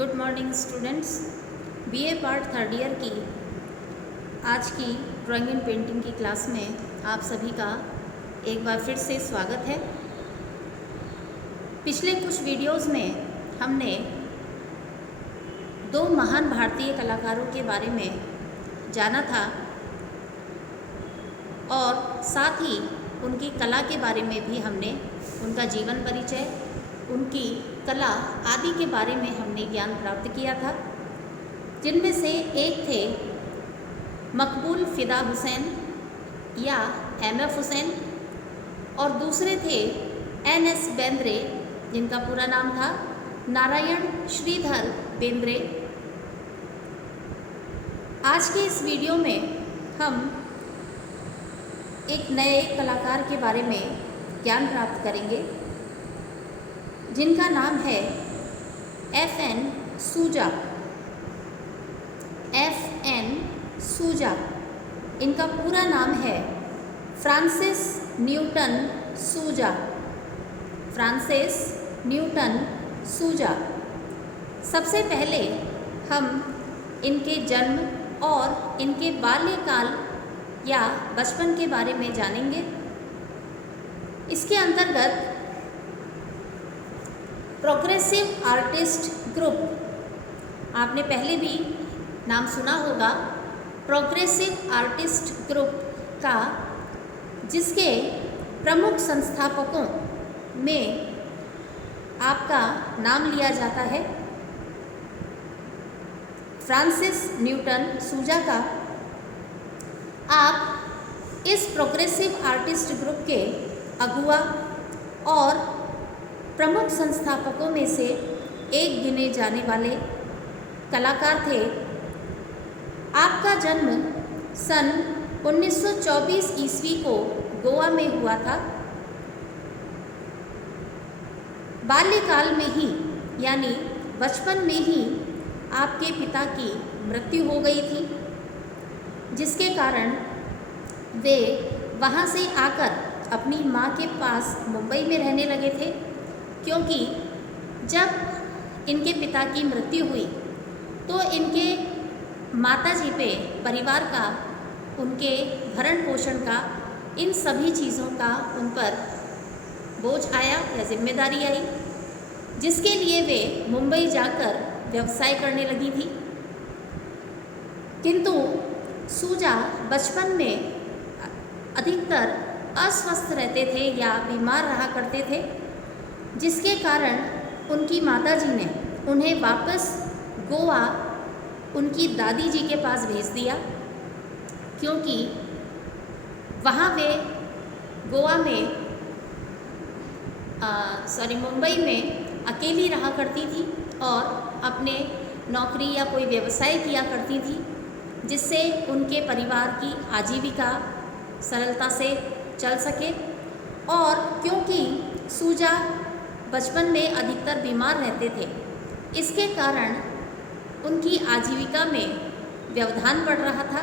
Good morning students. BA part third year की आज की ड्राइंग एंड पेंटिंग की क्लास में आप सभी का एक बार फिर से स्वागत है। पिछले कुछ वीडियोस में हमने दो महान भारतीय कलाकारों के बारे में जाना था और साथ ही उनकी कला के बारे में भी हमने उनका जीवन परिचय, उनकी कला आदि के बारे में हमने ज्ञान प्राप्त किया था, जिनमें से एक थे मकबूल फिदा हुसैन या एमएफ हुसैन और दूसरे थे एनएस बेंद्रे, जिनका पूरा नाम था नारायण श्रीधर बेंद्रे। आज के इस वीडियो में हम एक नए कलाकार के बारे में ज्ञान प्राप्त करेंगे, जिनका नाम है FN सूजा। FN सूजा, इनका पूरा नाम है फ्रांसिस न्यूटन सूजा। फ्रांसिस न्यूटन सूजा। सबसे पहले हम इनके जन्म और इनके बाल्यकाल या बचपन के बारे में जानेंगे। इसके अंतर्गत प्रोग्रेसिव आर्टिस्ट ग्रुप, आपने पहले भी नाम सुना होगा प्रोग्रेसिव आर्टिस्ट ग्रुप का, जिसके प्रमुख संस्थापकों में आपका नाम लिया जाता है फ्रांसिस न्यूटन सूजा का। आप इस प्रोग्रेसिव आर्टिस्ट ग्रुप के अगुआ और प्रमुख संस्थापकों में से एक गिने जाने वाले कलाकार थे। आपका जन्म सन 1924 ईस्वी को गोवा में हुआ था। बाल्यकाल में ही यानी बचपन में ही आपके पिता की मृत्यु हो गई थी, जिसके कारण वे वहाँ से आकर अपनी माँ के पास मुंबई में रहने लगे थे, क्योंकि जब इनके पिता की मृत्यु हुई तो इनके माताजी पे परिवार का, उनके भरण पोषण का, इन सभी चीज़ों का उन पर बोझ आया या जिम्मेदारी आई, जिसके लिए वे मुंबई जाकर व्यवसाय करने लगी थी। किंतु सूजा बचपन में अधिकतर अस्वस्थ रहते थे या बीमार रहा करते थे, जिसके कारण उनकी माताजी ने उन्हें वापस गोवा उनकी दादी जी के पास भेज दिया, क्योंकि वहाँ वे गोवा में मुंबई में अकेली रहा करती थी और अपने नौकरी या कोई व्यवसाय किया करती थी, जिससे उनके परिवार की आजीविका सरलता से चल सके। और क्योंकि सूजा बचपन में अधिकतर बीमार रहते थे, इसके कारण उनकी आजीविका में व्यवधान पड़ रहा था,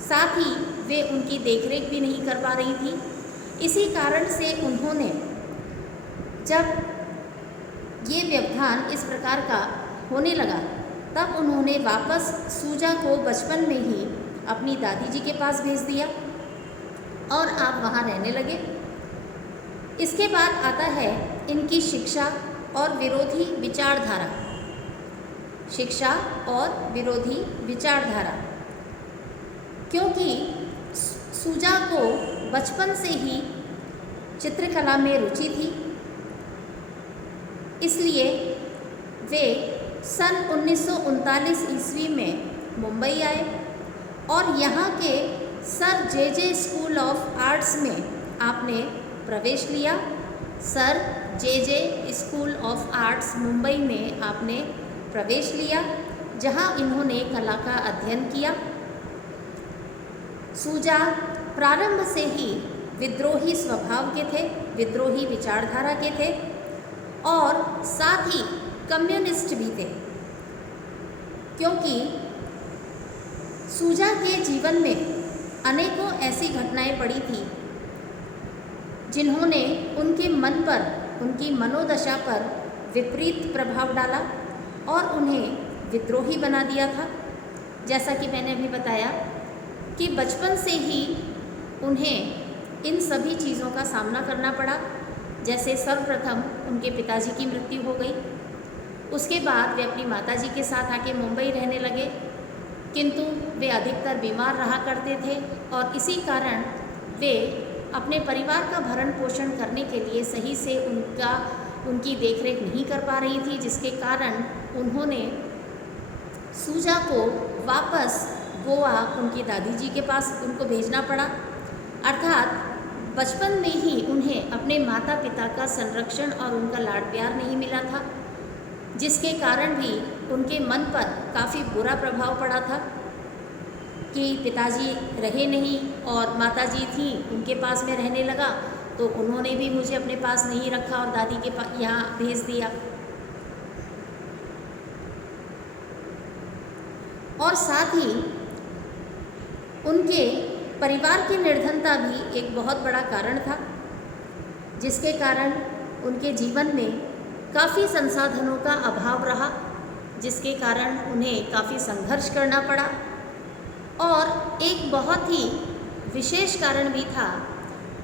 साथ ही वे उनकी देखरेख भी नहीं कर पा रही थी। इसी कारण से उन्होंने, जब ये व्यवधान इस प्रकार का होने लगा, तब उन्होंने वापस सूजा को बचपन में ही अपनी दादी जी के पास भेज दिया और आप वहाँ रहने लगे। इसके बाद आता है इनकी शिक्षा और विरोधी विचारधारा। शिक्षा और विरोधी विचारधारा, क्योंकि सूजा को बचपन से ही चित्रकला में रुचि थी, इसलिए वे सन 1939 ईस्वी में मुंबई आए और यहाँ के sir J school of arts में आपने प्रवेश लिया। Sir J school of arts Mumbai में आपने प्रवेश लिया, जहाँ इन्होंने कला का अध्ययन किया। सूजा प्रारंभ से ही विद्रोही स्वभाव के थे, विद्रोही विचारधारा के थे और साथ ही कम्युनिस्ट भी थे, क्योंकि सूजा के जीवन में अनेकों ऐसी घटनाएं पड़ी थी जिन्होंने उनके मन पर, उनकी मनोदशा पर विपरीत प्रभाव डाला और उन्हें विद्रोही बना दिया था। जैसा कि मैंने अभी बताया कि बचपन से ही उन्हें इन सभी चीज़ों का सामना करना पड़ा। जैसे सर्वप्रथम उनके पिताजी की मृत्यु हो गई, उसके बाद वे अपनी माताजी के साथ आके मुंबई रहने लगे, किंतु वे अधिकतर बीमार रहा करते थे और इसी कारण वे अपने परिवार का भरण पोषण करने के लिए सही से उनकी देखरेख नहीं कर पा रही थी, जिसके कारण उन्होंने सूजा को वापस गोवा उनकी दादी जी के पास उनको भेजना पड़ा। अर्थात बचपन में ही उन्हें अपने माता पिता का संरक्षण और उनका लाड़ प्यार नहीं मिला था, जिसके कारण भी उनके मन पर काफ़ी बुरा प्रभाव पड़ा था कि पिताजी रहे नहीं और माताजी थी उनके पास में रहने लगा, तो उन्होंने भी मुझे अपने पास नहीं रखा और दादी के पास यहाँ भेज दिया। और साथ ही उनके परिवार की निर्धनता भी एक बहुत बड़ा कारण था, जिसके कारण उनके जीवन में काफ़ी संसाधनों का अभाव रहा, जिसके कारण उन्हें काफ़ी संघर्ष करना पड़ा। और एक बहुत ही विशेष कारण भी था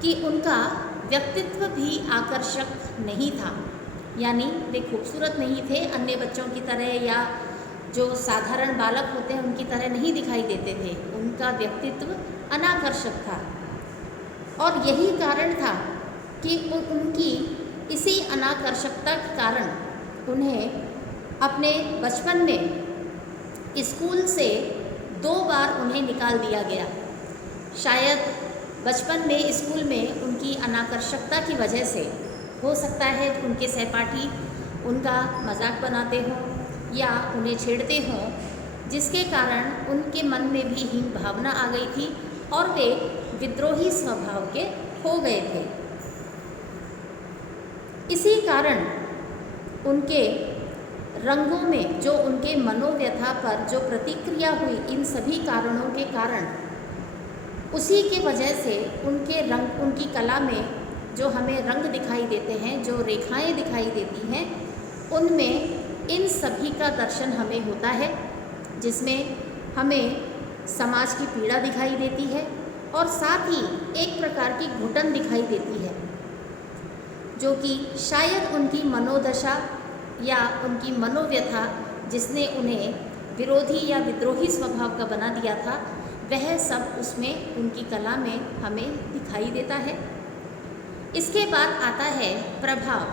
कि उनका व्यक्तित्व भी आकर्षक नहीं था, यानी वे खूबसूरत नहीं थे, अन्य बच्चों की तरह या जो साधारण बालक होते हैं उनकी तरह नहीं दिखाई देते थे। उनका व्यक्तित्व अनाकर्षक था और यही कारण था कि उनकी इसी अनाकर्षकता के कारण उन्हें अपने बचपन में स्कूल से 2 बार उन्हें निकाल दिया गया। शायद बचपन में स्कूल में उनकी अनाकर्षकता की वजह से हो सकता है कि उनके सहपाठी उनका मजाक बनाते हों या उन्हें छेड़ते हों, जिसके कारण उनके मन में भी हीन भावना आ गई थी और वे विद्रोही स्वभाव के हो गए थे। इसी कारण उनके रंगों में जो उनके मनोव्यथा पर जो प्रतिक्रिया हुई, इन सभी कारणों के कारण उसी के वजह से उनके रंग, उनकी कला में जो हमें रंग दिखाई देते हैं, जो रेखाएं दिखाई देती हैं, उनमें इन सभी का दर्शन हमें होता है, जिसमें हमें समाज की पीड़ा दिखाई देती है और साथ ही एक प्रकार की घुटन दिखाई देती है, जो कि शायद उनकी मनोदशा या उनकी मनोव्यथा जिसने उन्हें विरोधी या विद्रोही स्वभाव का बना दिया था, वह सब उसमें उनकी कला में हमें दिखाई देता है। इसके बाद आता है प्रभाव,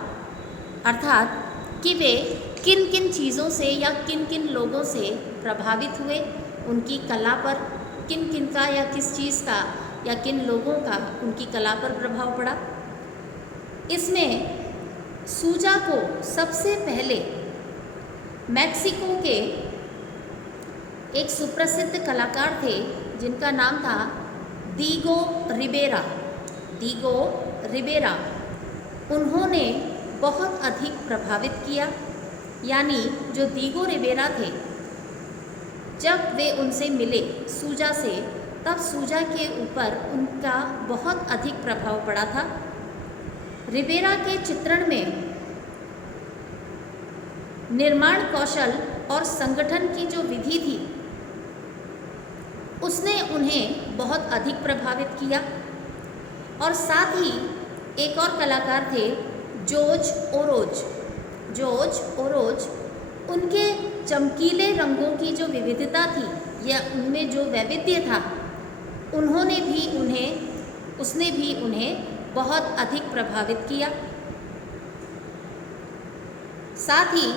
अर्थात कि वे किन किन चीज़ों से या किन किन लोगों से प्रभावित हुए, उनकी कला पर किन किन का या किस चीज़ का या किन लोगों का उनकी कला पर प्रभाव पड़ा। इसमें सूजा को सबसे पहले मैक्सिको के एक सुप्रसिद्ध कलाकार थे जिनका नाम था दीगो रिबेरा। उन्होंने बहुत अधिक प्रभावित किया, यानी जो दीगो रिबेरा थे, जब वे उनसे मिले सूजा से, तब सूजा के ऊपर उनका बहुत अधिक प्रभाव पड़ा था। रिबेरा के चित्रण में निर्माण कौशल और संगठन की जो विधि थी, उसने उन्हें बहुत अधिक प्रभावित किया। और साथ ही एक और कलाकार थे जॉर्ज ओरोज। उनके चमकीले रंगों की जो विविधता थी या उनमें जो वैविध्य था, उसने भी उन्हें बहुत अधिक प्रभावित किया। साथ ही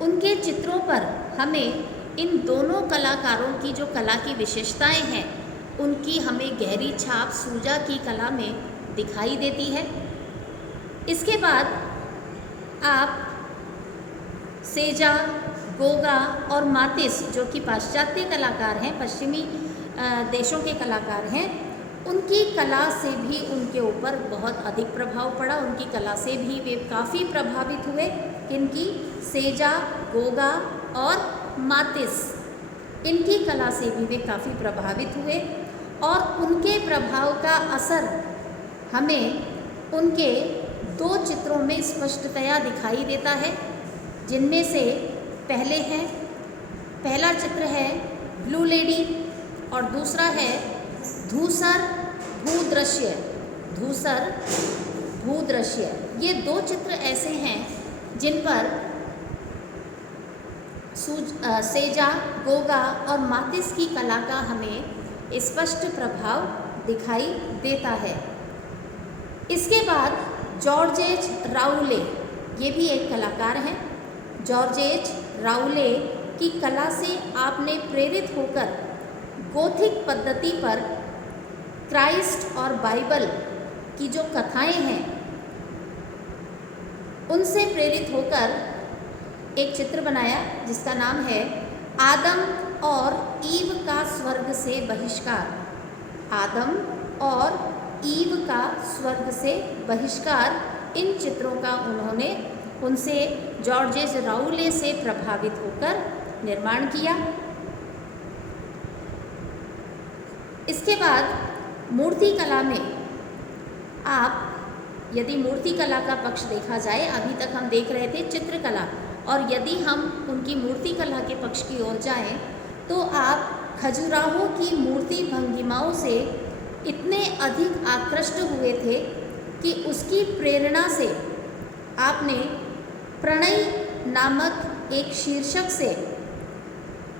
उनके चित्रों पर हमें इन दोनों कलाकारों की जो कला की विशेषताएं हैं, उनकी हमें गहरी छाप सूजा की कला में दिखाई देती है। इसके बाद आप सेजा, गोगा और मातिस, जो कि पाश्चात्य कलाकार हैं, पश्चिमी देशों के कलाकार हैं, उनकी कला से भी उनके ऊपर बहुत अधिक प्रभाव पड़ा। उनकी कला से भी वे काफ़ी प्रभावित हुए। किनकी? सेजा, गोगा और मातिस, इनकी कला से भी वे काफ़ी प्रभावित हुए और उनके प्रभाव का असर हमें उनके 2 चित्रों में स्पष्टतया दिखाई देता है, जिनमें से पहला चित्र है ब्लू लेडी और दूसरा है धूसर भूदृश्य। धूसर भूदृश्य, ये दो चित्र ऐसे हैं जिन पर सेजा, गोगा और मातिस की कला का हमें स्पष्ट प्रभाव दिखाई देता है। इसके बाद जॉर्जेज राउले, ये भी एक कलाकार हैं। जॉर्जेज राउले की कला से आपने प्रेरित होकर गोथिक पद्धति पर क्राइस्ट और बाइबल की जो कथाएं हैं उनसे प्रेरित होकर एक चित्र बनाया जिसका नाम है आदम और ईव का स्वर्ग से बहिष्कार। आदम और ईव का स्वर्ग से बहिष्कार, इन चित्रों का उनसे जॉर्जेज राउले से प्रभावित होकर निर्माण किया। इसके बाद मूर्ति कला में आप यदि मूर्ति कला का पक्ष देखा जाए, अभी तक हम देख रहे थे चित्रकला, और यदि हम उनकी मूर्ति कला के पक्ष की ओर जाएं तो आप खजुराहो की मूर्ति भंगिमाओं से इतने अधिक आकृष्ट हुए थे कि उसकी प्रेरणा से आपने प्रणय नामक एक शीर्षक से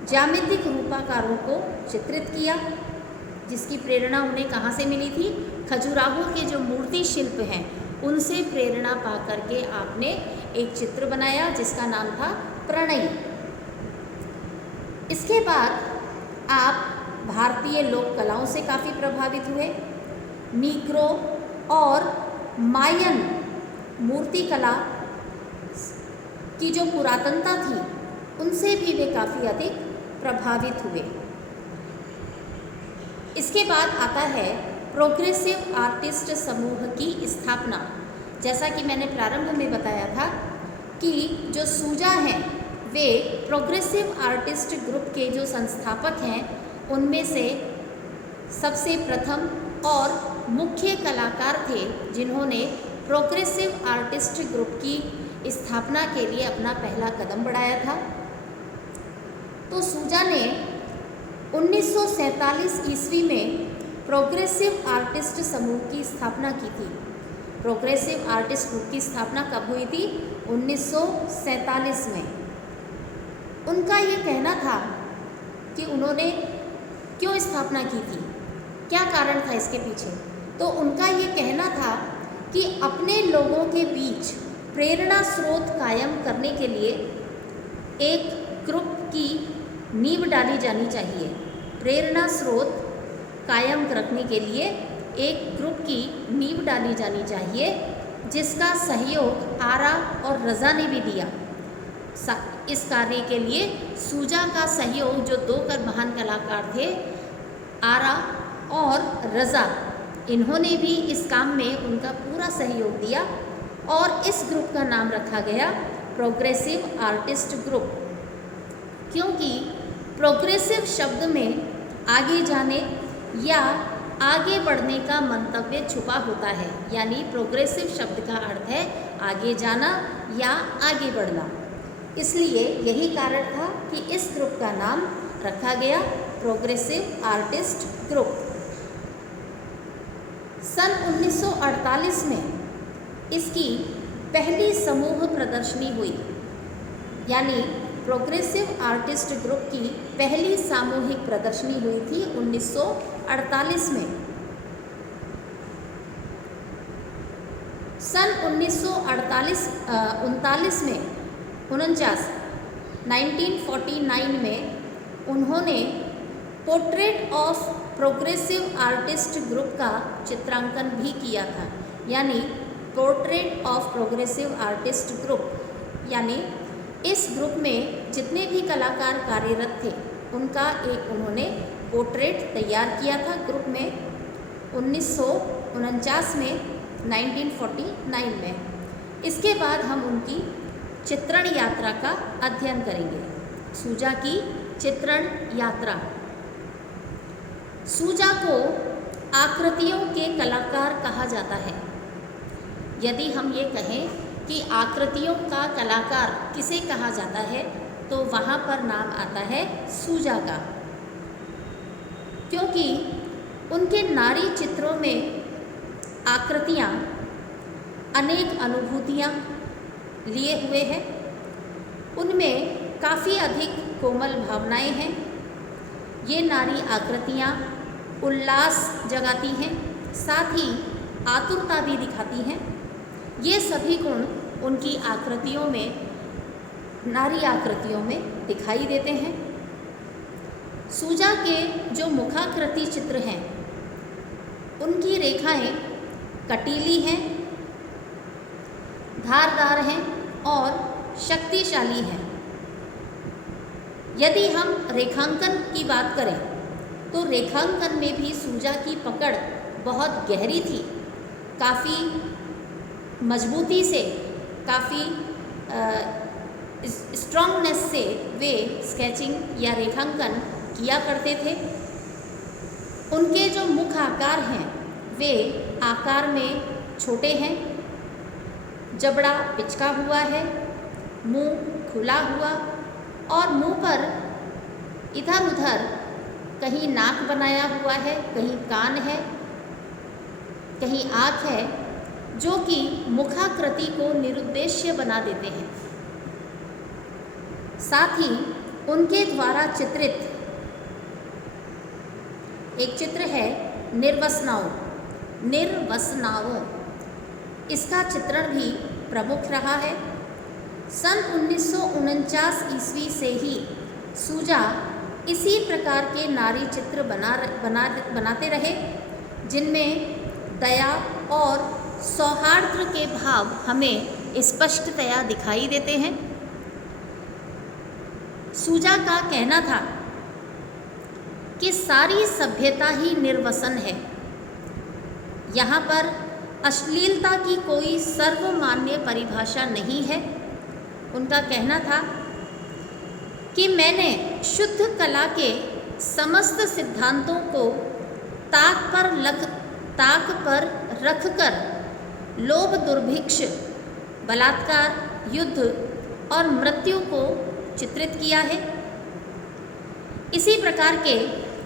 ज्यामितिक रूपाकारों को चित्रित किया, जिसकी प्रेरणा उन्हें कहाँ से मिली थी? खजुराहो के जो मूर्ति शिल्प हैं उनसे प्रेरणा पा करके आपने एक चित्र बनाया जिसका नाम था प्रणय। इसके बाद आप भारतीय लोक कलाओं से काफ़ी प्रभावित हुए। नीग्रो और मायन मूर्ति कला की जो पुरातनता थी उनसे भी वे काफ़ी अधिक प्रभावित हुए। इसके बाद आता है प्रोग्रेसिव आर्टिस्ट समूह की स्थापना। जैसा कि मैंने प्रारंभ में बताया था कि जो सूजा हैं वे प्रोग्रेसिव आर्टिस्ट ग्रुप के जो संस्थापक हैं उनमें से सबसे प्रथम और मुख्य कलाकार थे जिन्होंने प्रोग्रेसिव आर्टिस्ट ग्रुप की स्थापना के लिए अपना पहला कदम बढ़ाया था। तो सूजा ने 1947 ईस्वी में प्रोग्रेसिव आर्टिस्ट समूह की स्थापना की थी। प्रोग्रेसिव आर्टिस्ट ग्रुप की स्थापना कब हुई थी? 1947 में। उनका ये कहना था कि उन्होंने क्यों स्थापना की थी, क्या कारण था इसके पीछे? तो उनका ये कहना था कि अपने लोगों के बीच प्रेरणा स्रोत कायम करने के लिए एक ग्रुप की नींव डाली जानी चाहिए। प्रेरणा स्रोत कायम रखने के लिए एक ग्रुप की नींव डाली जानी चाहिए, जिसका सहयोग आरा और रज़ा ने भी दिया। इस कार्य के लिए सूजा का सहयोग, जो दो महान कलाकार थे, आरा और रज़ा, इन्होंने भी इस काम में उनका पूरा सहयोग दिया और इस ग्रुप का नाम रखा गया प्रोग्रेसिव आर्टिस्ट ग्रुप। क्योंकि प्रोग्रेसिव शब्द में आगे जाने या आगे बढ़ने का मंतव्य छुपा होता है, यानी प्रोग्रेसिव शब्द का अर्थ है आगे जाना या आगे बढ़ना। इसलिए यही कारण था कि इस ग्रुप का नाम रखा गया प्रोग्रेसिव आर्टिस्ट ग्रुप। सन 1948 में इसकी पहली समूह प्रदर्शनी हुई, यानी प्रोग्रेसिव आर्टिस्ट ग्रुप की पहली सामूहिक प्रदर्शनी हुई थी 1948 में। सन 1949 में उन्होंने portrait of progressive artist group का चित्रांकन भी किया था, यानी portrait of progressive artist group, यानी इस ग्रुप में जितने भी कलाकार कार्यरत थे उनका एक उन्होंने पोर्ट्रेट तैयार किया था ग्रुप में 1949 में, 1949 में। इसके बाद हम उनकी चित्रण यात्रा का अध्ययन करेंगे। सूजा की चित्रण यात्रा। सूजा को आकृतियों के कलाकार कहा जाता है। यदि हम ये कहें कि आकृतियों का कलाकार किसे कहा जाता है, तो वहाँ पर नाम आता है सूजा का, क्योंकि उनके नारी चित्रों में आकृतियाँ अनेक अनुभूतियाँ लिए हुए हैं। उनमें काफ़ी अधिक कोमल भावनाएं हैं। ये नारी आकृतियाँ उल्लास जगाती हैं, साथ ही आतुरता भी दिखाती हैं। ये सभी गुण उनकी आकृतियों में, नारी आकृतियों में दिखाई देते हैं। सूजा के जो मुखाकृति चित्र हैं, उनकी रेखाएं कटीली हैं, धारदार हैं और शक्तिशाली हैं। यदि हम रेखांकन की बात करें तो रेखांकन में भी सूजा की पकड़ बहुत गहरी थी। काफ़ी मजबूती से, काफ़ी स्ट्रॉन्गनेस से वे स्केचिंग या रेखांकन किया करते थे। उनके जो मुख आकार हैं वे आकार में छोटे हैं, जबड़ा पिचका हुआ है, मुंह खुला हुआ और मुंह पर इधर उधर कहीं नाक बनाया हुआ है, कहीं कान है, कहीं आँख है, जो कि मुखाकृति को निरुद्देश्य बना देते हैं। साथ ही उनके द्वारा चित्रित एक चित्र है निर्वसनाओं, इसका चित्रण भी प्रमुख रहा है। सन 1949 ईस्वी से ही सूजा इसी प्रकार के नारी चित्र बनाते रहे, जिनमें दया और सौहार्द के भाव हमें स्पष्टतया दिखाई देते हैं। सूजा का कहना था कि सारी सभ्यता ही निर्वसन है। यहाँ पर अश्लीलता की कोई सर्वमान्य परिभाषा नहीं है। उनका कहना था कि मैंने शुद्ध कला के समस्त सिद्धांतों को ताक पर रखकर लोभ, दुर्भिक्ष, बलात्कार, युद्ध और मृत्यु को चित्रित किया है। इसी प्रकार के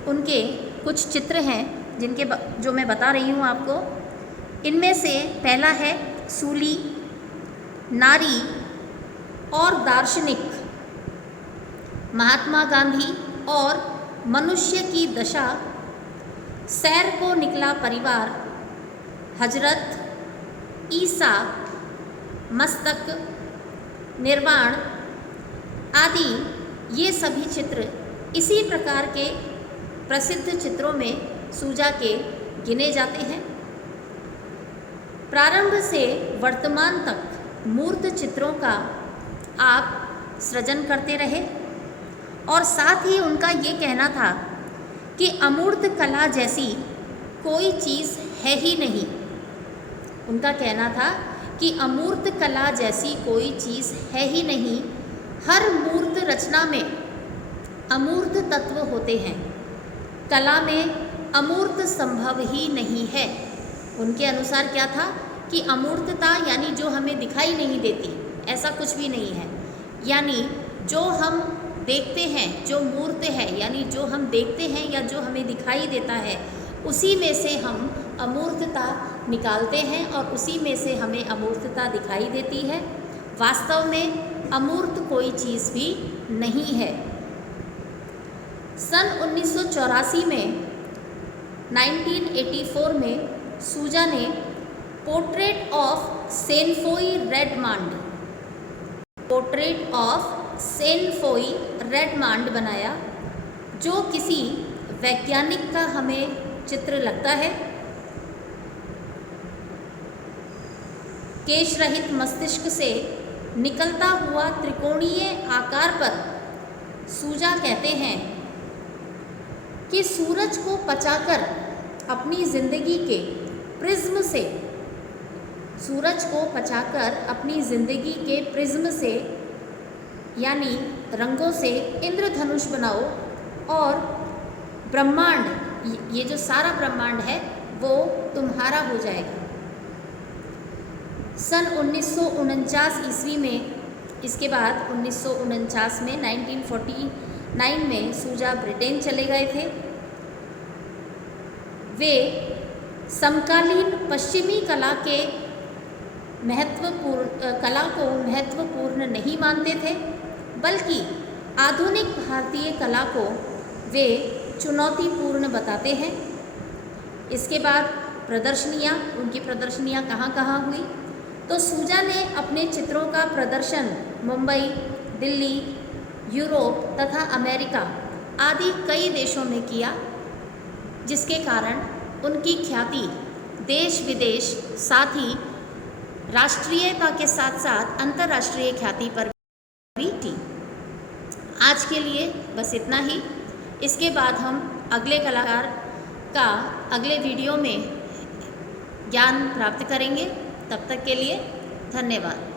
उनके कुछ चित्र हैं जो मैं बता रही हूँ आपको। इनमें से पहला है सूली, नारी और दार्शनिक, महात्मा गांधी और मनुष्य की दशा, सैर को निकला परिवार, हजरत, ईसा, मस्तक, निर्वाण आदि। ये सभी चित्र इसी प्रकार के प्रसिद्ध चित्रों में सूजा के गिने जाते हैं। प्रारंभ से वर्तमान तक मूर्त चित्रों का आप सृजन करते रहे और साथ ही उनका ये कहना था कि अमूर्त कला जैसी कोई चीज़ है ही नहीं। उनका कहना था कि अमूर्त कला जैसी कोई चीज़ है ही नहीं। हर मूर्त रचना में अमूर्त तत्व होते हैं, कला में अमूर्त संभव ही नहीं है। उनके अनुसार क्या था कि अमूर्तता यानी जो हमें दिखाई नहीं देती, ऐसा कुछ भी नहीं है। यानी जो हम देखते हैं, जो मूर्त है, यानी जो हम देखते हैं या जो हमें दिखाई देता है, उसी में से हम अमूर्तता निकालते हैं और उसी में से हमें अमूर्तता दिखाई देती है। वास्तव में अमूर्त कोई चीज़ भी नहीं है। सन 1984 में 1984 में सूजा ने पोर्ट्रेट ऑफ सेनफोई रेडमांड बनाया, जो किसी वैज्ञानिक का हमें चित्र लगता है। केश रहित मस्तिष्क से निकलता हुआ त्रिकोणीय आकार पर सूजा कहते हैं कि सूरज को पचाकर अपनी जिंदगी के प्रिज्म से यानी रंगों से इंद्रधनुष बनाओ और ब्रह्मांड, ये जो सारा ब्रह्मांड है वो तुम्हारा हो जाएगा। सन 1949 ईस्वी में इसके बाद 1949 में 1949 में सूजा ब्रिटेन चले गए थे। वे समकालीन पश्चिमी कला के कला को महत्वपूर्ण नहीं मानते थे, बल्कि आधुनिक भारतीय कला को वे चुनौतीपूर्ण बताते हैं। इसके बाद उनकी प्रदर्शनियाँ कहाँ कहाँ हुई, तो सूजा ने अपने चित्रों का प्रदर्शन मुंबई, दिल्ली, यूरोप तथा अमेरिका आदि कई देशों में किया, जिसके कारण उनकी ख्याति देश विदेश साथ ही राष्ट्रीयता के साथ साथ अंतर्राष्ट्रीय ख्याति पर भी थी। आज के लिए बस इतना ही। इसके बाद हम अगले कलाकार का अगले वीडियो में ज्ञान प्राप्त करेंगे। तब तक के लिए धन्यवाद।